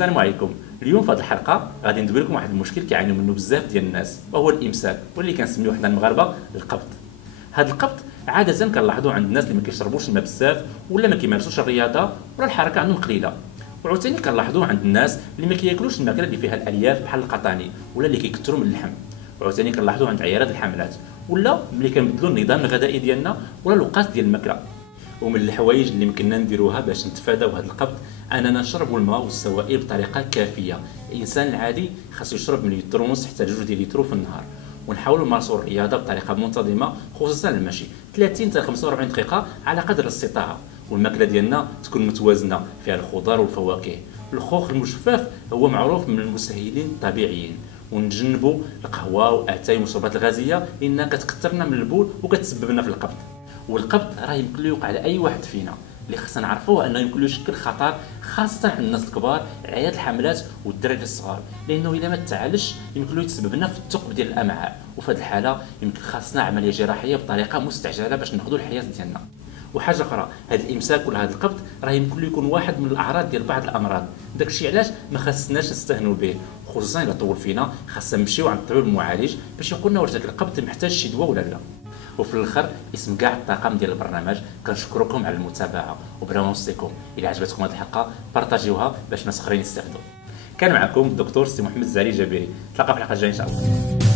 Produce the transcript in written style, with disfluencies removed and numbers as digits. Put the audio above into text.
السلام عليكم. اليوم في هذه الحلقه غادي ندوي لكم واحد المشكل كيعانيو منه بزاف ديال الناس، وهو الامساك، واللي كنسميوه حنا المغاربه القبض. هذا القبض عاده كنلاحظوه عند الناس اللي ما كيشربوش الماء بزاف، ولا ما كيمارسوش الرياضه، ولا الحركه عندهم قليله. وعاوتاني كنلاحظوه عند الناس اللي ما كياكلوش الماكله اللي فيها الالياف بحال القطاني، ولا اللي كيكثروا من اللحم. وعاوتاني كنلاحظوه عند عيارات الحملات، ولا ملي كنبدلوا النظام الغذائي ديالنا ولا الوقات ديال الماكله. ومن الحوايج اللي يمكننا نديروها باش نتفاداو هذا القبض اننا نشربوا الماء والسوائل بطريقه كافيه. الانسان العادي خاصو يشرب من لتر ونص حتى 2 لتر في النهار، ونحاولوا نمارسوا الرياضه بطريقه منتظمه، خصوصا المشي 30 حتى 45 دقيقه على قدر الاستطاعه. والماكله ديالنا تكون متوازنه، فيها الخضار والفواكه. الخوخ المجفف هو معروف من المسهلين الطبيعيين. ونتجنبوا القهوه واتاي المشروبات الغازيه لانها كتكثرنا من البول وكتسبب لنا في القبض. والقبض راه يمكن له يوقع لاي واحد فينا. اللي خصنا نعرفوه انه يمكن له يشكل خطر خاصه عند الناس الكبار، عيادات الحملات والدراري الصغار، لانه اذا ما تعالجش يمكن له يتسبب لنا في الثقب ديال الامعاء، وفي هذه الحاله يمكن خاصنا عمليه جراحيه بطريقه مستعجله باش ناخذوا الحياه ديالنا. وحاجه اخرى، هذا الامساك ولا هذا القبض راه يمكن له يكون واحد من الاعراض ديال بعض الامراض. داكشي علاش ما خاصناش نستهنوا به، خصوصا الا طول فينا. خاصنا نمشيو عند الطبيب المعالج باش يقول لنا واش داك القبض محتاج شي دواء ولا لا. وفي الاخر اسم كاع الطاقم ديال البرنامج كنشكركم على المتابعه، وبلا ما نوصيكم الى عجبتكم هذه الحلقه بارطاجيوها باش ناس اخرين يستافدوا. كان معكم الدكتور سي محمد الزعري جابري. نتلاقاو في الحلقه الجايه ان شاء الله.